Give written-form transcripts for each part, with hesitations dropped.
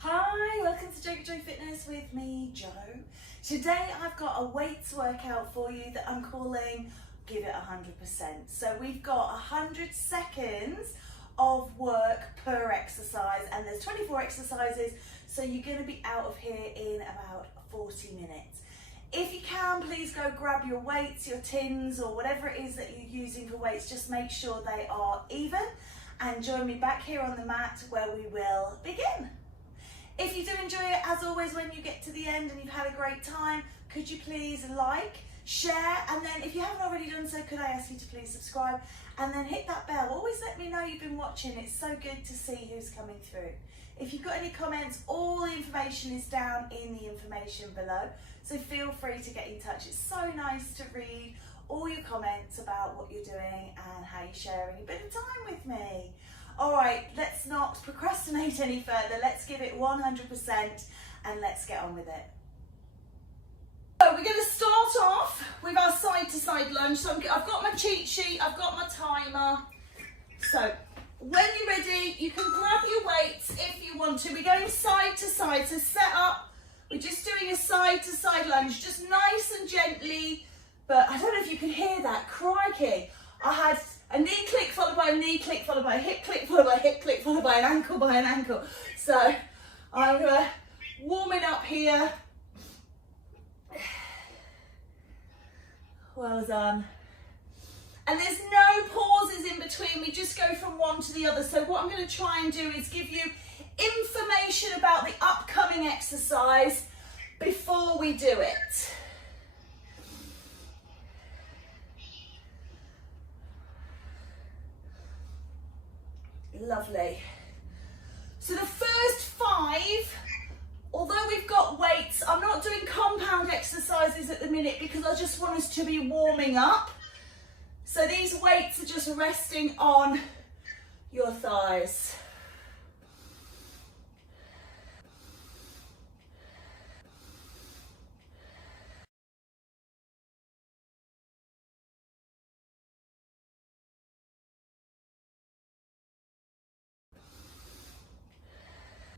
Hi, welcome to JoeGa Fitness with me, Jo. Today I've got a weights workout for you that I'm calling Give It 100%. So we've got 100 seconds of work per exercise and there's 24 exercises, so you're going to be out of here in about 40 minutes. If you can, please go grab your weights, your tins or whatever it is that you're using for weights. Just make sure they are even and join me back here on the mat where we will begin. If you do enjoy it, as always, when you get to the end and you've had a great time, could you please like, share, and then if you haven't already done so, could I ask you to please subscribe and then hit that bell. Always let me know you've been watching. It's so good to see who's coming through. If you've got any comments, all the information is down in the information below, so feel free to get in touch. It's so nice to read all your comments about what you're doing and how you're sharing a bit of time with me. All right, let's not procrastinate any further. Let's give it 100% and let's get on with it. So we're going to start off with our side-to-side lunge. So I've got my cheat sheet, I've got my timer. So when you're ready, you can grab your weights if you want to. We're going side to side, so set up. We're just doing a side-to-side lunge, just nice and gently. But I don't know if you can hear that, crikey. I had a knee click followed by a knee click followed by a hip click followed by a hip click followed by an ankle. So I'm warming up here. Well done. And there's no pauses in between, we just go from one to the other. So what I'm going to try and do is give you information about the upcoming exercise before we do it. Lovely. So the first 5, although we've got weights, I'm not doing compound exercises at the minute because I just want us to be warming up. So these weights are just resting on your thighs.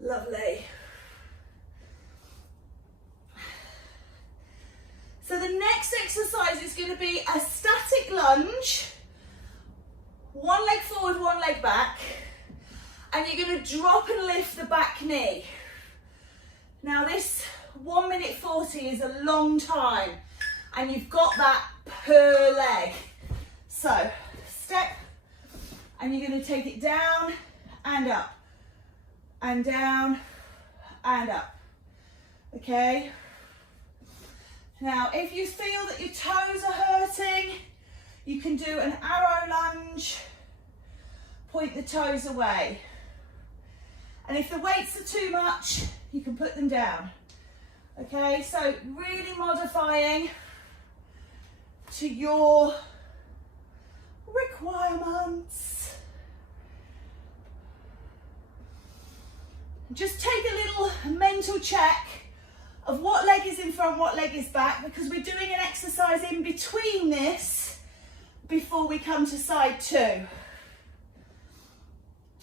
Lovely. So the next exercise is going to be a static lunge, one leg forward, one leg back, and you're going to drop and lift the back knee. Now this 1 minute 40 is a long time, and you've got that per leg. So step, and you're going to take it down and up, and down and up, okay? Now, if you feel that your toes are hurting, you can do an arrow lunge, point the toes away. And if the weights are too much, you can put them down. Okay, so really modifying to your requirements. Just take a little mental check of what leg is in front, what leg is back, because we're doing an exercise in between this before we come to side 2.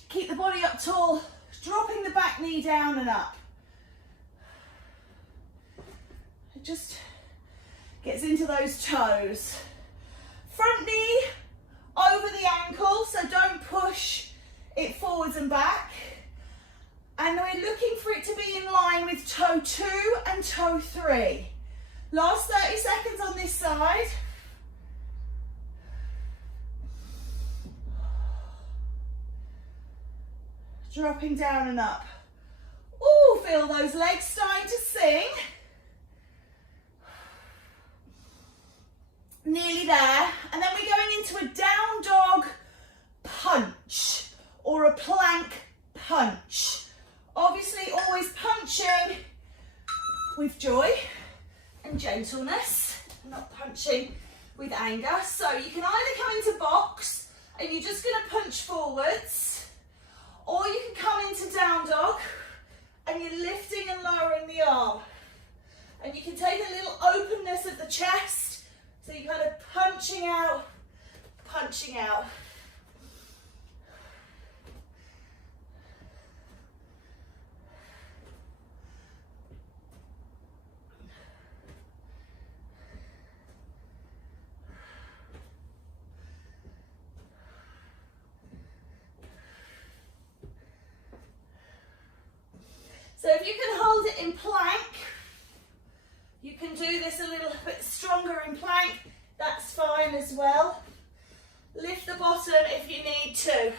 Keep the body up tall, dropping the back knee down and up. It just gets into those toes. Front knee over the ankle, so don't push it forwards and back. And we're looking for it to be in line with toe 2 and toe 3. Last 30 seconds on this side. Dropping down and up. Ooh, feel those legs starting to sing. Nearly there. And then we're going into a down dog punch or a plank punch. Obviously always punching with joy and gentleness, not punching with anger. So you can either come into box and you're just going to punch forwards, or you can come into down dog and you're lifting and lowering the arm. And you can take a little openness of the chest, so you're kind of punching out, punching out. in plank. You can do this a little bit stronger in plank, that's fine as well. Lift the bottom if you need to.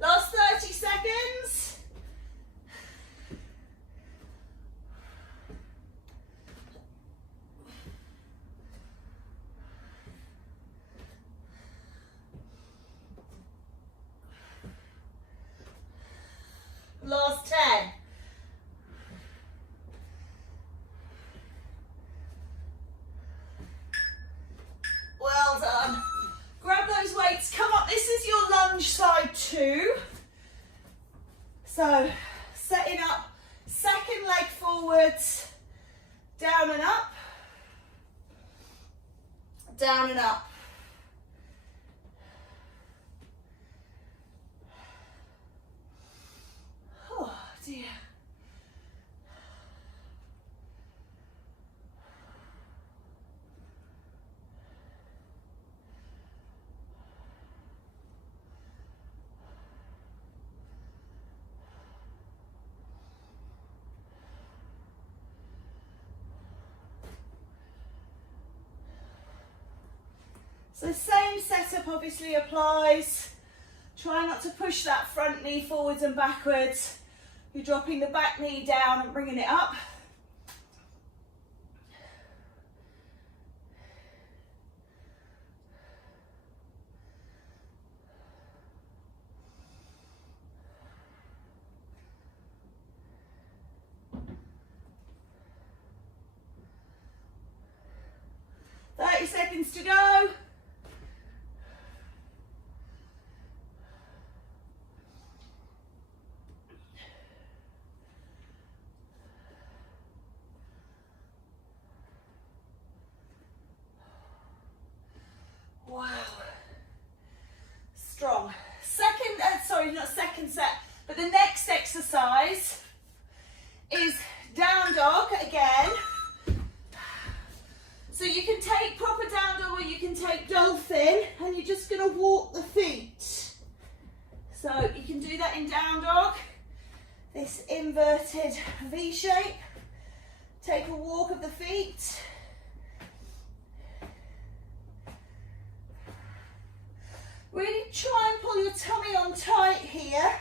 Last 30 seconds. Last 10. Well done. Grab those weights, come up. This is your lunge side 2. So, setting up, second leg forwards, down and up, down and up. Oh dear. So same setup obviously applies. Try not to push that front knee forwards and backwards. You're dropping the back knee down and bringing it up. Seconds to go. Wow. Strong. Not second set, but the next exercise is down dog again. So you can take proper down dog or you can take dolphin, and you're just going to walk the feet. So you can do that in down dog, this inverted V shape. Take a walk of the feet. Really try and pull your tummy on tight here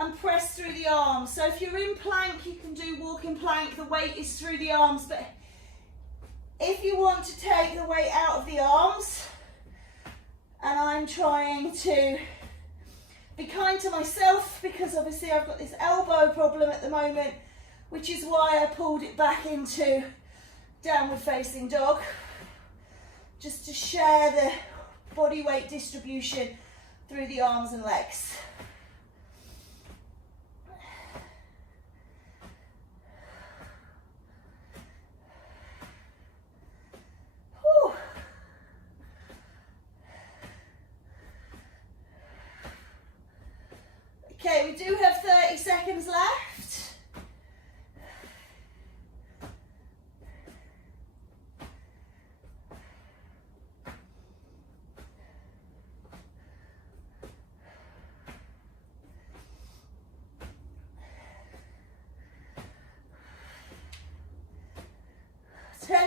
and press through the arms. So if you're in plank, you can do walking plank, the weight is through the arms, but if you want to take the weight out of the arms, and I'm trying to be kind to myself because obviously I've got this elbow problem at the moment, which is why I pulled it back into downward facing dog, just to share the body weight distribution through the arms and legs. Whew. Okay, we do have 30 seconds left.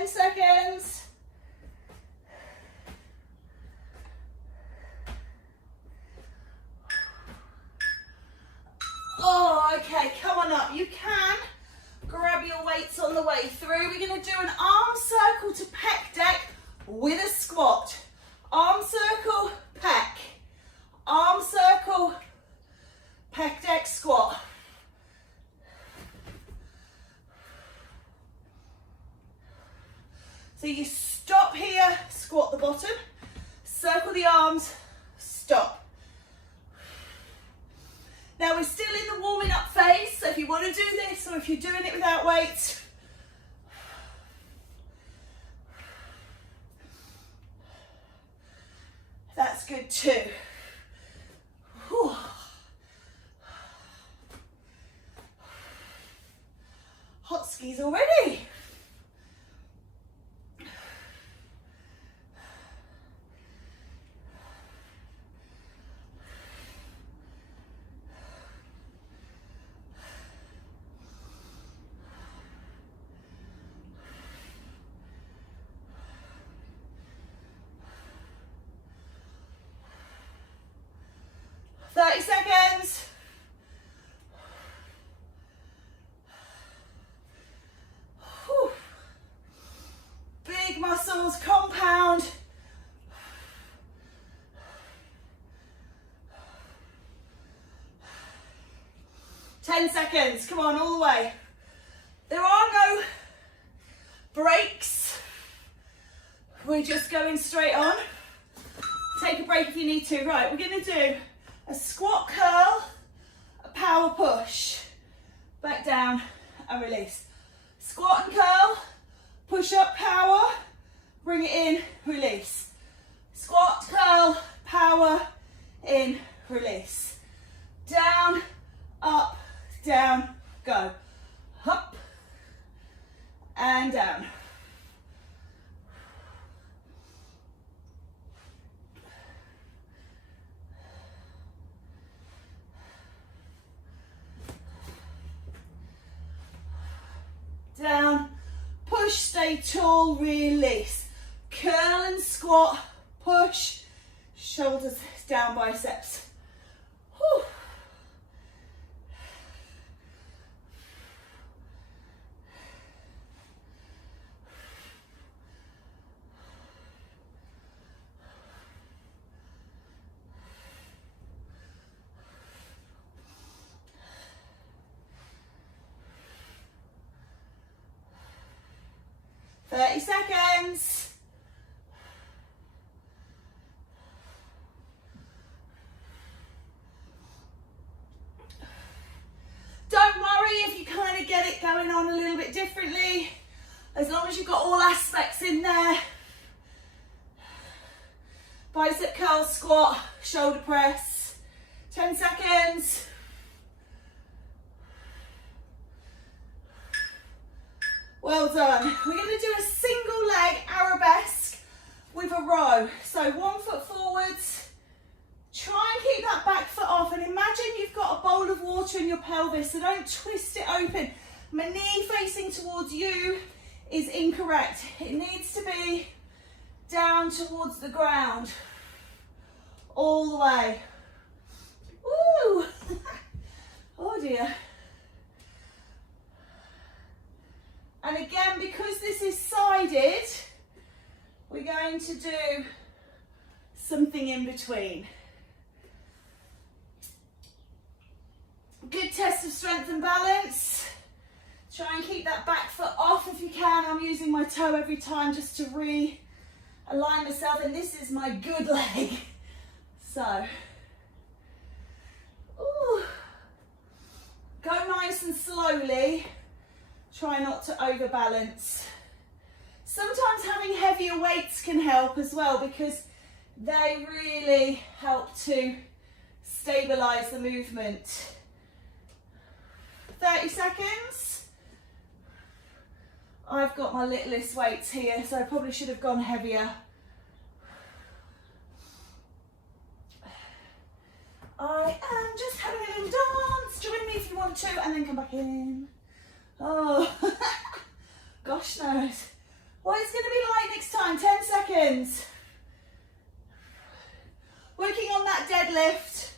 Seconds. Oh, okay, come on up. You can grab your weights on the way through. We're going to do an arm circle to pec deck with a squat. Arm circle, pec. Arm circle, pec deck, squat. So you stop here, squat the bottom, circle the arms, stop. Now we're still in the warming up phase, so if you want to do this or if you're doing it without weights, that's good too. Whew. skis already. Seconds. Whew. Big muscles, compound. Ten seconds, come on, all the way. There are no breaks. We're just going straight on. Take a break if you need to. Right, we're gonna do a squat curl, a power push, back down and release. Squat and curl, push up, power, bring it in, release. Squat, curl, power, in, release. Down, up, down, go. Up and down. Down, push, stay tall, release. Curl and squat, push, shoulders down, biceps. Whew. Seconds. Don't worry if you kind of get it going on a little bit differently, as long as you've got all aspects in there. Bicep curl, squat, shoulder press. 10 seconds. Well done. We're going to do a single leg arabesque with a row. So 1 foot forwards. Try and keep that back foot off, and imagine you've got a bowl of water in your pelvis, so don't twist it open. My knee facing towards you is incorrect. It needs to be down towards the ground. All the way. Woo! Oh dear. And again, because this is sided, we're going to do something in between. Good test of strength and balance. Try and keep that back foot off if you can. I'm using my toe every time just to realign myself, and this is my good leg. So, ooh. Go nice and slowly. Try not to overbalance. Sometimes having heavier weights can help as well, because they really help to stabilize the movement. 30 seconds. I've got my littlest weights here, so I probably should have gone heavier. I am just having a little dance. Join me if you want to, and then come back in. Oh, gosh knows what it's going to be like next time. 10 seconds. Working on that deadlift.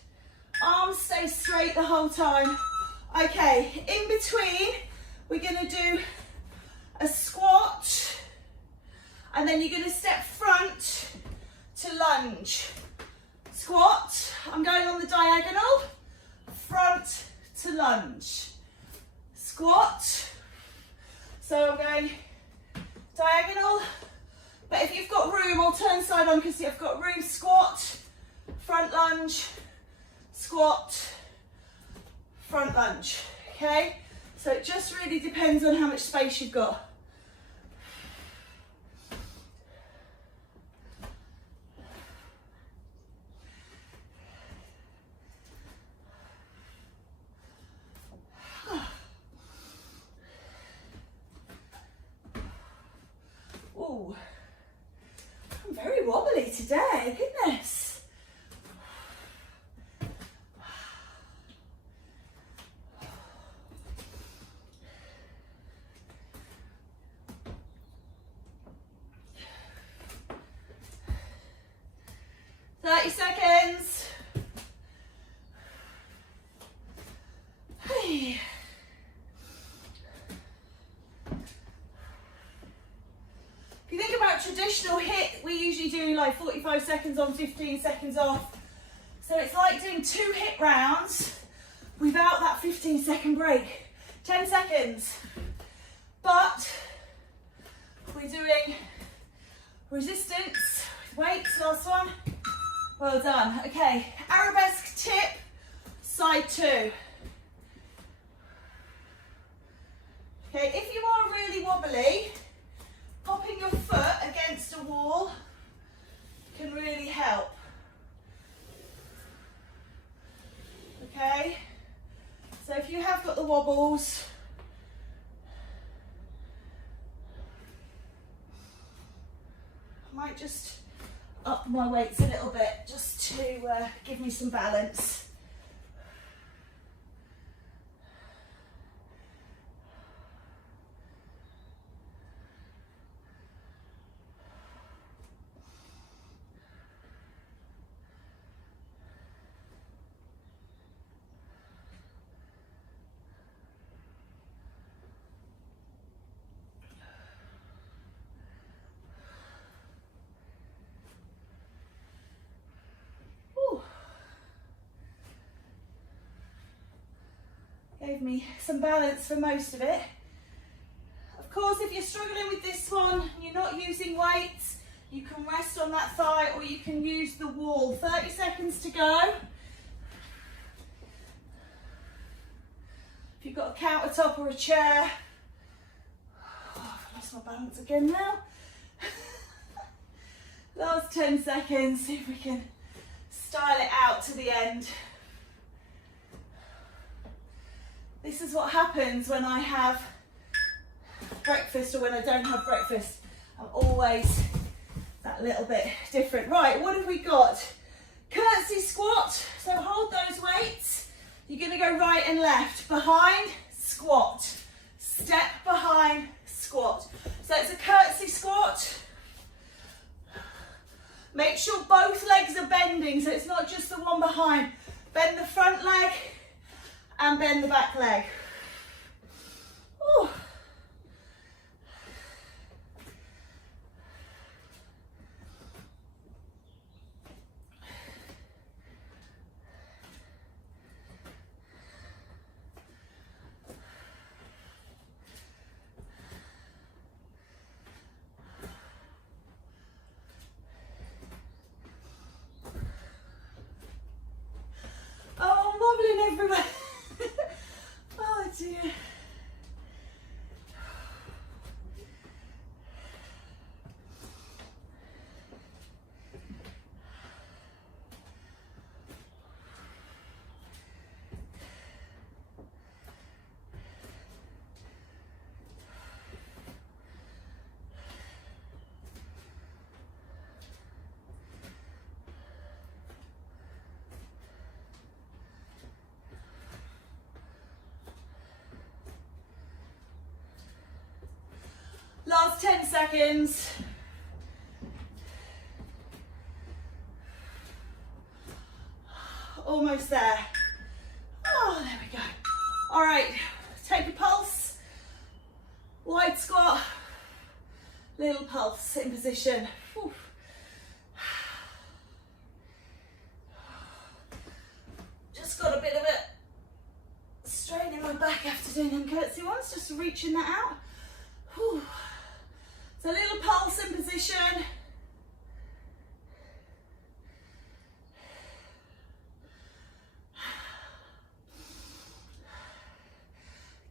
Arms stay straight the whole time. Okay, in between, we're going to do a squat, and then you're going to step front to lunge. Squat, I'm going on the diagonal, front to lunge. Squat, so I'm going diagonal, but if you've got room, I'll turn side on because I've got room. Squat, front lunge, squat, front lunge, okay? So it just really depends on how much space you've got. Ooh, I'm very wobbly today, goodness. Seconds. Hey. If you think about traditional HIIT, we usually do like 45 seconds on, 15 seconds off. So it's like doing 2 HIIT rounds without that 15-second break. 10 seconds. But we're doing resistance with weights, last one. Well done. Okay, arabesque tip, side 2. Okay, if you are really wobbly, popping your foot against a wall can really help. Okay, so if you have got the wobbles, I might just up my weights a little bit just to give me some balance. Gave me some balance for most of it. Of course, if you're struggling with this one, you're not using weights, you can rest on that thigh or you can use the wall. 30 seconds to go. If you've got a countertop or a chair. Oh, I've lost my balance again now. Last 10 seconds, see if we can style it out to the end. This is what happens when I have breakfast or when I don't have breakfast. I'm always that little bit different. Right, what have we got? Curtsy squat. So hold those weights. You're going to go right and left. Behind, squat. Step behind, squat. So it's a curtsy squat. Make sure both legs are bending, so it's not just the one behind. Bend the front leg and bend the back leg. Ooh. Oh, I'm wobbling everywhere. Oh dear. Last 10 seconds. Almost there. Oh, there we go. All right, take a pulse. Wide squat. Little pulse in position. Whew. Just got a bit of a strain in my back after doing them curtsy ones, just reaching that out. Whew. So a little pulse in position.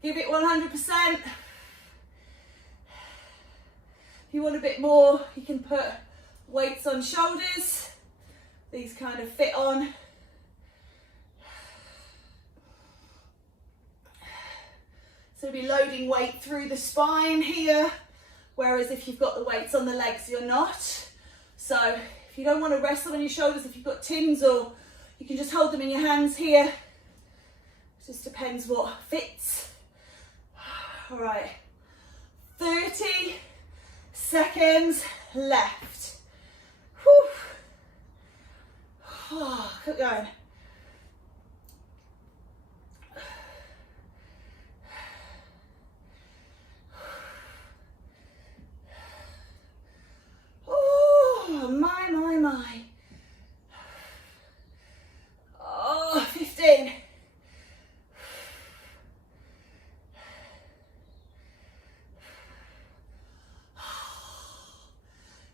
Give it 100%. If you want a bit more, you can put weights on shoulders. These kind of fit on. So be loading weight through the spine here, Whereas if you've got the weights on the legs, you're not. So if you don't want to rest them on your shoulders, if you've got tins, or you can just hold them in your hands here. It just depends what fits. All right, 30 seconds left. Whew. Oh, keep going. Oh, my. Oh, 15. Here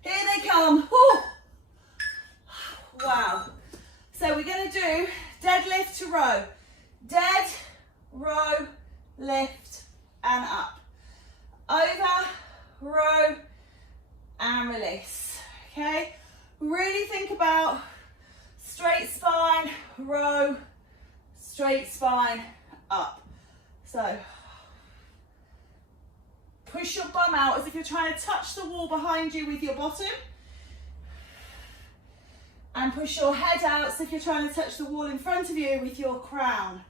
they come. Woo. Wow. So we're going to do deadlift to row. Dead, row, lift, and up. Over, row, and release. Okay? Really think about straight spine, row, straight spine, up. So push your bum out as if you're trying to touch the wall behind you with your bottom. And push your head out as if you're trying to touch the wall in front of you with your crown.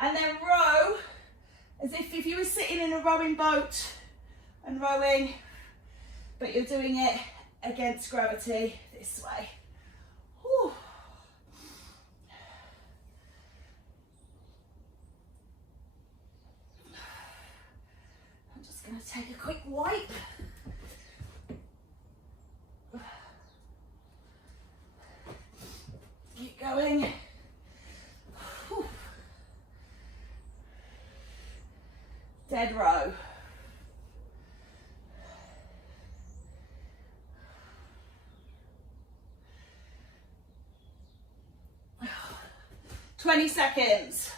And then row as if you were sitting in a rowing boat and rowing, but you're doing it against gravity this way. Whew. I'm just going to take a quick wipe. Keep going. Whew. Dead row. $20 seconds.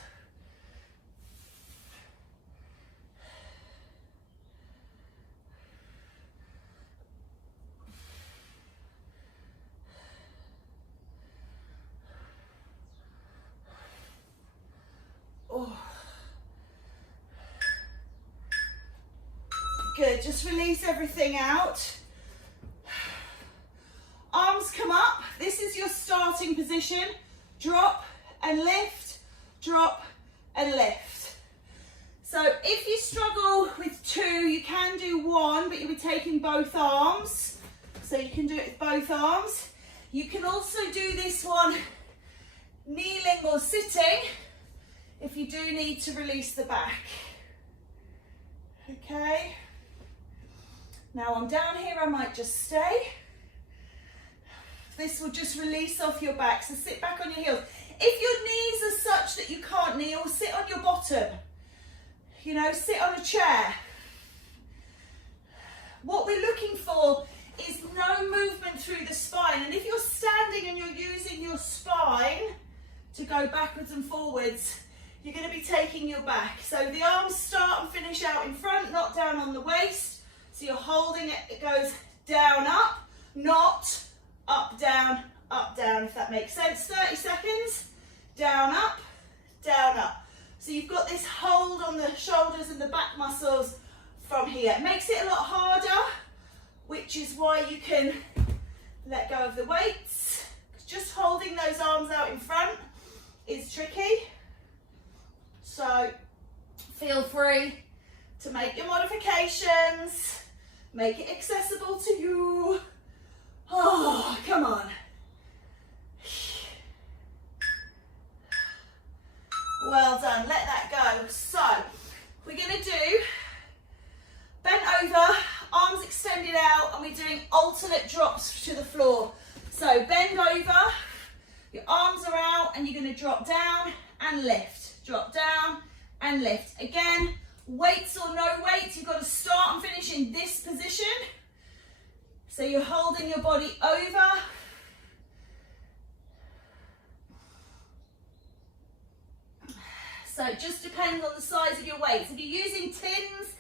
Oh. Good, just release everything out. Arms come up. This is your starting position. Drop and lift, drop and lift. So if you struggle with 2, you can do 1, but you'll be taking both arms. So you can do it with both arms. You can also do this one kneeling or sitting if you do need to release the back. Okay. Now I'm down here, I might just stay. This will just release off your back, so sit back on your heels. If your knees are such that you can't kneel, sit on your bottom. You know, sit on a chair. What we're looking for is no movement through the spine. And if you're standing and you're using your spine to go backwards and forwards, you're going to be taking your back. So the arms start and finish out in front, not down on the waist. So you're holding it, it goes down, up, not up, down, if that makes sense. 30 seconds. Down, up, down, up. So you've got this hold on the shoulders and the back muscles from here. It makes it a lot harder, which is why you can let go of the weights. Just holding those arms out in front is tricky. So feel free to make your modifications, make it accessible to you. Oh, come on. Well done, let that go. So, we're going to do bent over, arms extended out, and we're doing alternate drops to the floor. So, bend over, your arms are out, and you're going to drop down and lift. Drop down and lift. Again, weights or no weights, you've got to start and finish in this position. So, you're holding your body over. So it just depends on the size of your weights. If you're using tins,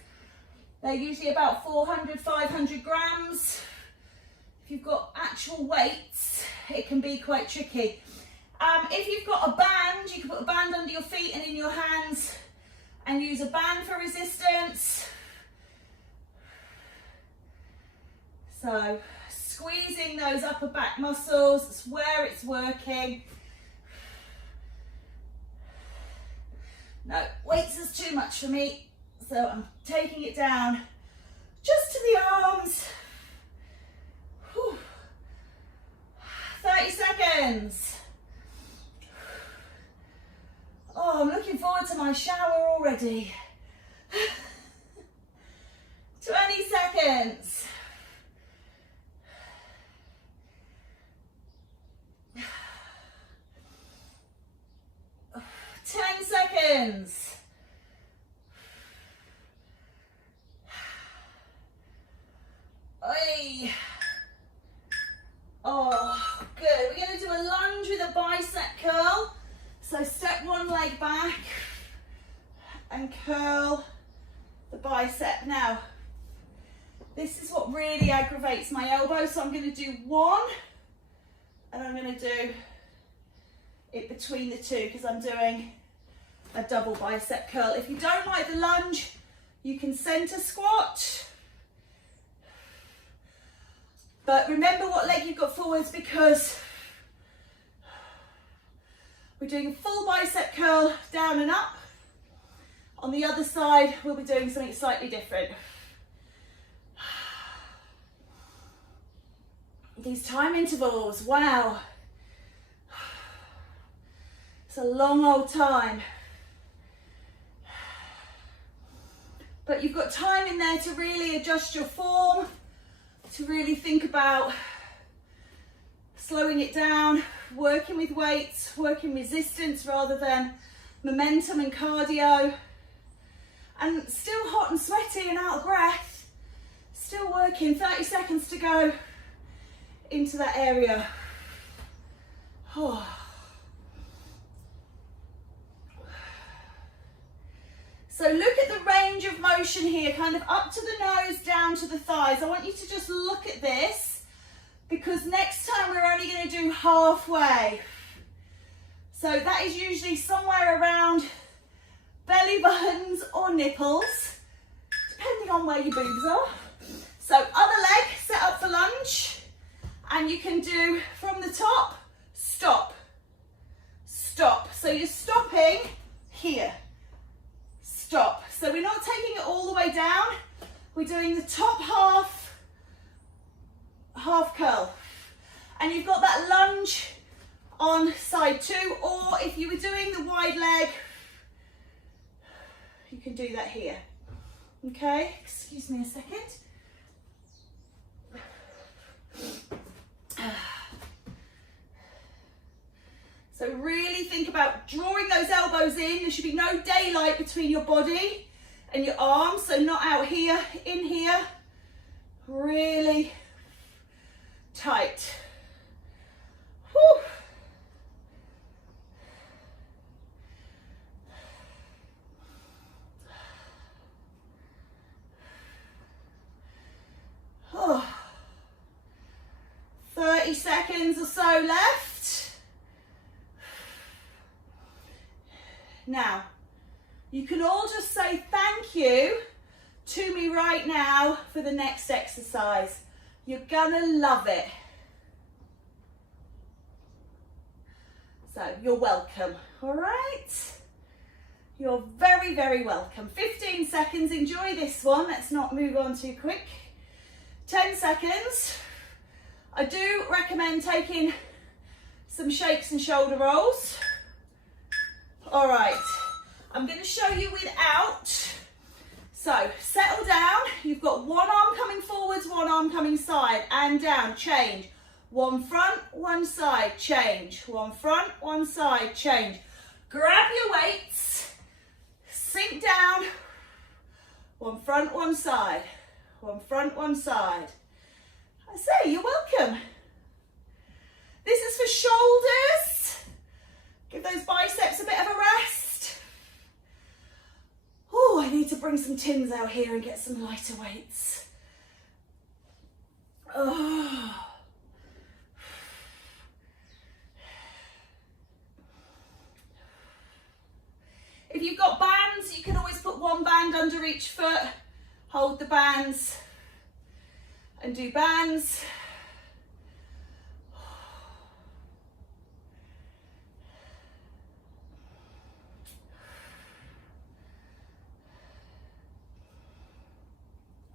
they're usually about 400, 500 grams. If you've got actual weights, it can be quite tricky. If you've got a band, you can put a band under your feet and in your hands and use a band for resistance. So squeezing those upper back muscles, that's where it's working. No, weights is too much for me, so I'm taking it down just to the arms. Whew. 30 seconds. Oh, I'm looking forward to my shower already. 20 seconds. 10 seconds. Oi. Oh, good. We're going to do a lunge with a bicep curl. So step one leg back and curl the bicep. Now, this is what really aggravates my elbow. So I'm going to do one and I'm going to do it between the two because I'm doing a double bicep curl. If you don't like the lunge, you can center squat. But remember what leg you've got forwards because we're doing a full bicep curl down and up. On the other side, we'll be doing something slightly different. These time intervals, wow. It's a long old time. But you've got time in there to really adjust your form, to really think about slowing it down, working with weights, working resistance rather than momentum and cardio. And still hot and sweaty and out of breath, still working. 30 seconds to go into that area. Oh. So look at the range of motion here, kind of up to the nose, down to the thighs. I want you to just look at this because next time we're only going to do halfway. So that is usually somewhere around belly buttons or nipples, depending on where your boobs are. So other leg, set up for lunge, and you can do from the top, stop, stop. So you're stopping here. Stop. So we're not taking it all the way down. We're doing the top half curl. And you've got that lunge on side two, or if you were doing the wide leg, you can do that here. Okay, excuse me a second. So really think about drawing those elbows in. There should be no daylight between your body and your arms. So not out here, in here. Really tight. Whew. Oh. 30 seconds or so left. Now, you can all just say thank you to me right now for the next exercise. You're gonna love it. So you're welcome, all right? You're very, very welcome. 15 seconds, enjoy this one. Let's not move on too quick. 10 seconds. I do recommend taking some shakes and shoulder rolls. All right, I'm going to show you without. So settle down. You've got one arm coming forwards, one arm coming side and down. Change. One front, one side, change. One front, one side, change. Grab your weights, sink down. One front, one side. One front, one side. I say, you're welcome. This is for shoulders. Give those biceps a bit of a rest. Oh, I need to bring some tins out here and get some lighter weights. Oh. If you've got bands, you can always put one band under each foot. Hold the bands and do bands.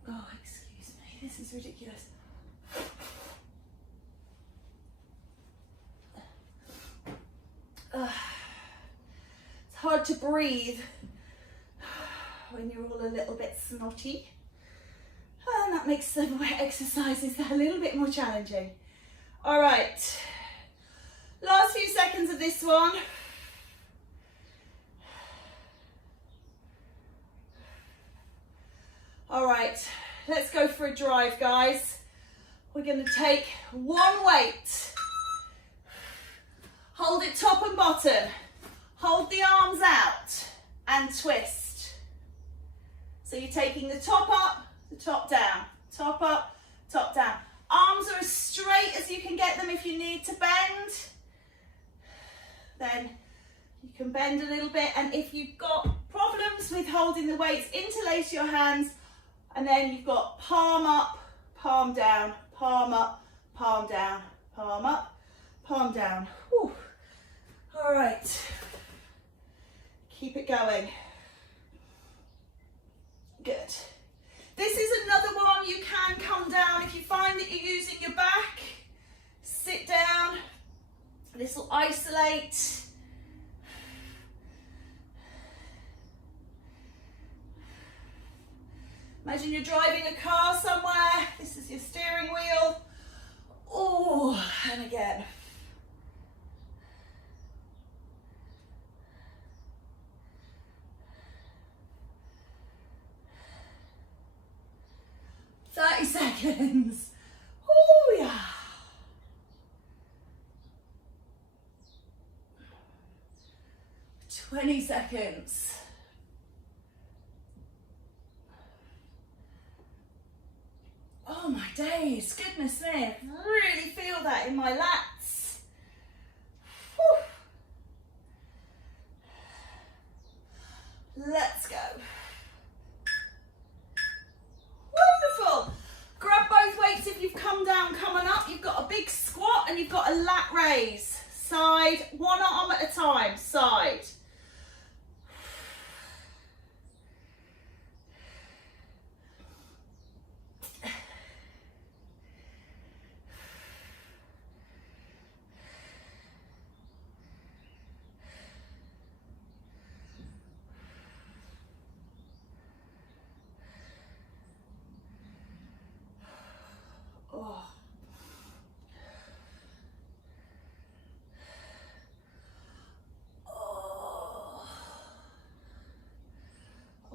Oh, excuse me, this is ridiculous. It's hard to breathe when you're all a little bit snotty, and that makes the exercises a little bit more challenging. All right, last few seconds of this one. All right, let's go for a drive, guys. We're going to take one weight. Hold it top and bottom. Hold the arms out and twist. So you're taking the top up, the top down, top up, top down. Arms are as straight as you can get them. If you need to bend, then you can bend a little bit. And if you've got problems with holding the weights, interlace your hands, and then you've got palm up, palm down, palm up, palm down, palm up, palm down. Whew. All right, keep it going. Good. This is another one. You can come down if you find that you're using your back. Sit down. This will isolate. Imagine you're driving a car somewhere. This is your steering wheel. Oh, and again. Seconds. Oh yeah. 20 seconds. Oh my days, goodness me, I really feel that in my lats. Whew. Let's go. Wonderful. Grab both weights if you've come down, coming up. You've got a big squat and you've got a lat raise. Side, one arm at a time, side.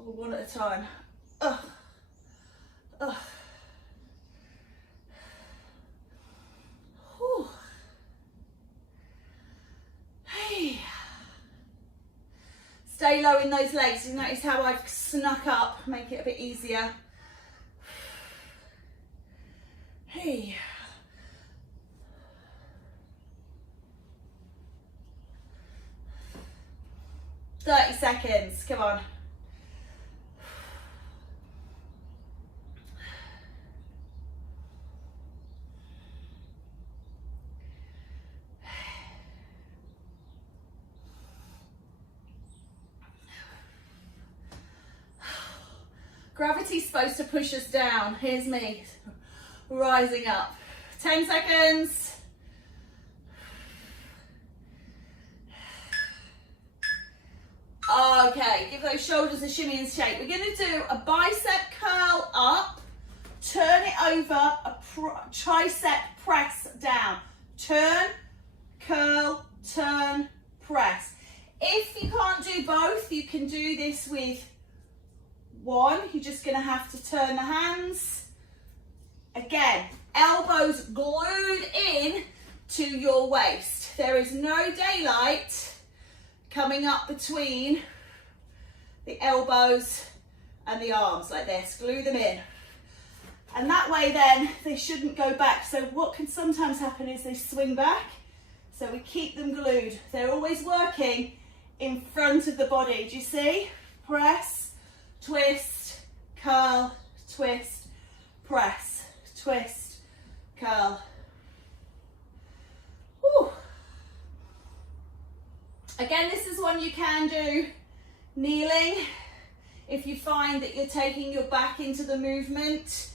One at a time. Hey. Stay low in those legs. You notice how I've snuck up, make it a bit easier. Hey. "30 seconds, come on. Gravity's supposed to push us down. Here's me rising up. 10 seconds. Okay, give those shoulders a shimmy and shake. We're going to do a bicep curl up, turn it over, a tricep press down. Turn, curl, turn, press. If you can't do both, you can do this with one. You're just going to have to turn the hands. Again, elbows glued in to your waist. There is no daylight coming up between the elbows and the arms like this. Glue them in. And that way then they shouldn't go back. So what can sometimes happen is they swing back. So we keep them glued. They're always working in front of the body. Do you see? Press, twist, curl, twist, press, twist, curl. Whew. Again, this is one you can do kneeling if you find that you're taking your back into the movement.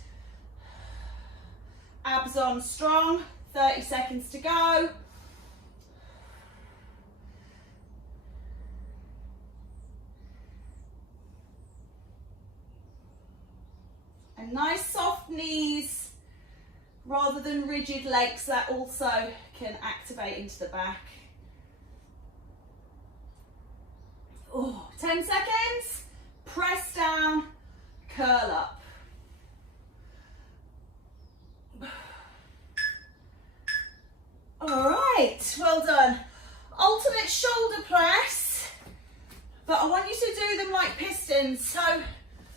Abs on strong, 30 seconds to go. And nice soft knees rather than rigid legs, that also can activate into the back. Oh, 10 seconds, press down, curl up. All right, well done. Alternate shoulder press, but I want you to do them like pistons. So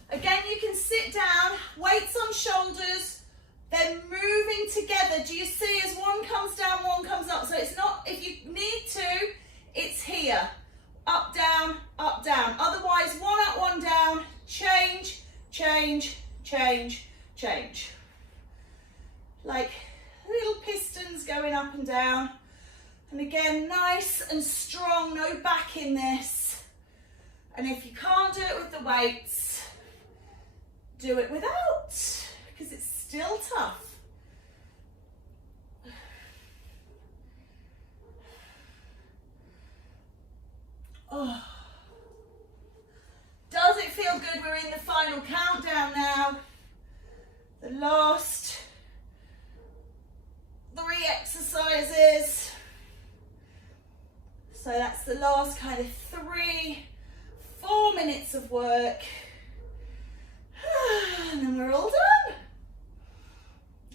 again, you can sit down, weights on shoulders, they're moving together. Do you see as one comes down, one comes up? So it's not, if you need to, it's here. Up, down, up, down. Otherwise, one up, one down, change, change, change, change. Like little pistons going up and down. And again, nice and strong, no back in this. And if you can't do it with the weights, do it without, because it's still tough. Oh. Does it feel good? We're in the final countdown now. The last 3 exercises. So that's the last kind of 3-4 minutes of work. And then we're all done.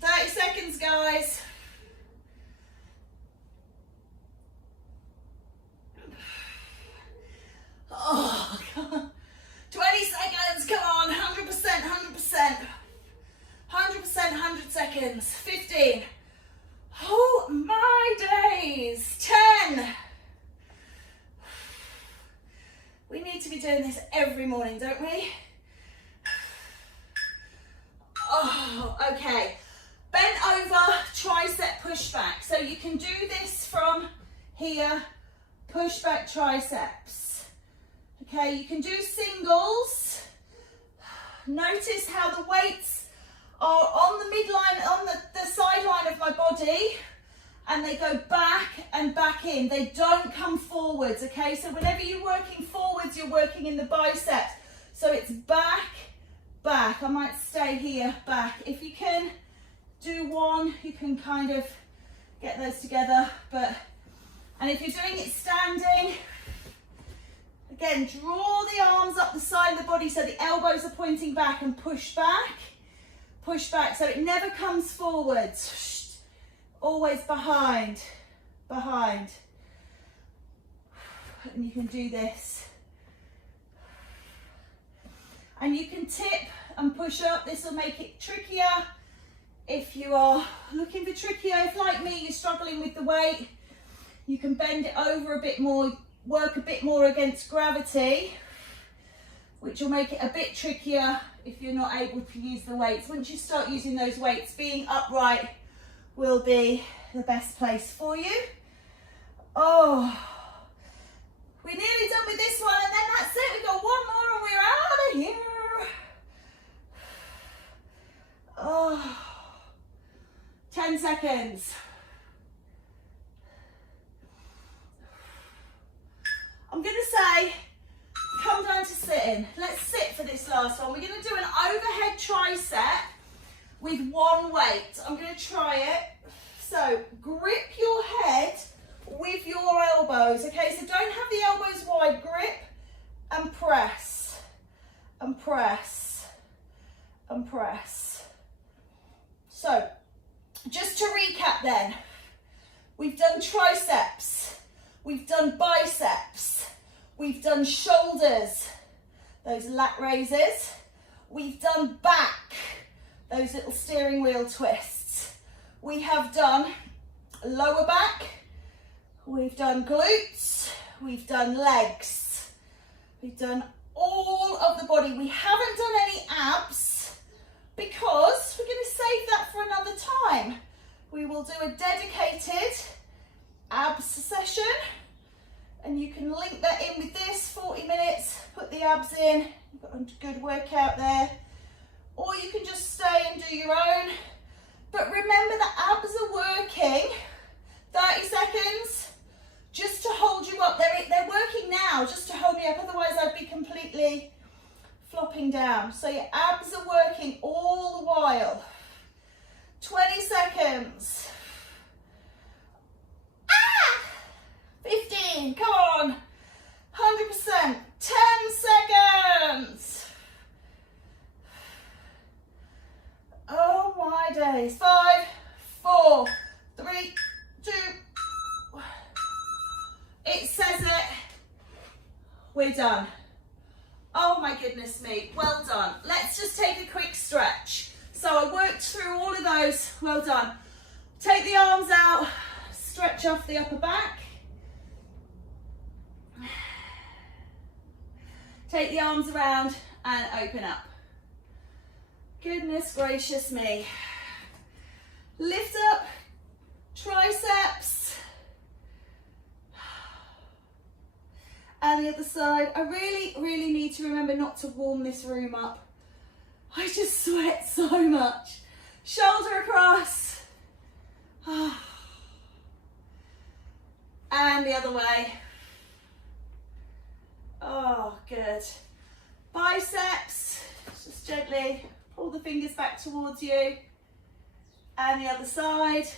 30 seconds, guys. Oh, God. 20 seconds, come on, 100%, 100%. 100%, 100 seconds. 15. Oh, my days. 10. We need to be doing this every morning, don't we? Oh, okay. Bent over, tricep push back. So you can do this from here, push back triceps. Okay, you can do singles. Notice how the weights are on the midline, on the sideline of my body, and they go back and back in. They don't come forwards, okay? So whenever you're working forwards, you're working in the biceps. So it's back, back. I might stay here, back. If you can do one, you can kind of get those together. And if you're doing it standing, again, draw the arms up the side of the body so the elbows are pointing back and push back so it never comes forwards. Always behind, behind. And you can do this. And you can tip and push up. This will make it trickier. If you are looking for trickier, if like me, you're struggling with the weight, you can bend it over a bit more, work a bit more against gravity, which will make it a bit trickier if you're not able to use the weights. Once you start using those weights, being upright will be the best place for you. Oh, we're nearly done with this one, and then that's it. We've got one more and we're out of here. Oh, 10 seconds. I'm going to say, come down to sitting. Let's sit for this last one. We're going to do an overhead tricep with one weight. I'm going to try it. So grip your head with your elbows, okay? So don't have the elbows wide. Grip and press, and press, and press. So just to recap then, we've done triceps, we've done biceps, we've done shoulders, those lat raises, we've done back, those little steering wheel twists. We have done lower back, we've done glutes, we've done legs, we've done all of the body. We haven't done any abs because we're going to save that for we will do a dedicated abs session, and you can link that in with this 40 minutes, put the abs in, you've got a good workout there, or you can just stay and do your own. But remember that abs are working 30 seconds just to hold you up. They're working now just to hold me up, otherwise I'd be completely flopping down. So your abs are working all the while. 20 seconds. 15, come on. 100%. 10 seconds. Oh my days. 5, 4, 3, 2. It says it. We're done. Oh my goodness me. Well done. Let's just take a quick stretch. So I worked through all of those. Well done. Take the arms out. Stretch off the upper back. Take the arms around and open up. Goodness gracious me. Lift up triceps. And the other side. I really need to remember not to warm this room up. I just sweat so much. Shoulder across. And the other way. Oh, good. Biceps, just gently pull the fingers back towards you. And the other side.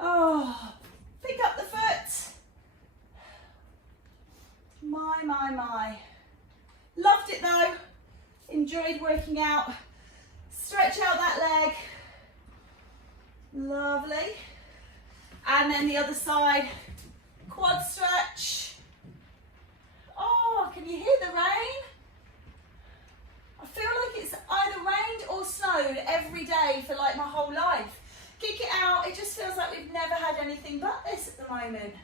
Oh, pick up the foot. My. Loved it though. Enjoyed working out. Stretch out that leg. Lovely. And then the other side, quad stretch. Oh, can you hear the rain? I feel like it's either rained or snowed every day for like my whole life. Kick it out. It just feels like we've never had anything but this at the moment.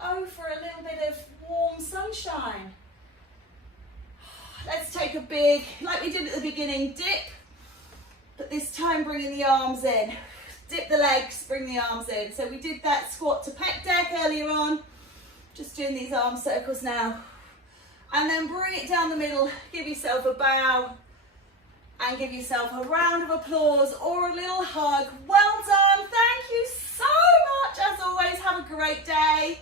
Oh, for a little bit of warm sunshine. Let's take a big, like we did at the beginning, dip, but this time bringing the arms in. Dip the legs, bring the arms in. So we did that squat to pec deck earlier on. Just doing these arm circles now. And then bring it down the middle, give yourself a bow, and give yourself a round of applause or a little hug. Well done, thank you so much. As always, have a great day.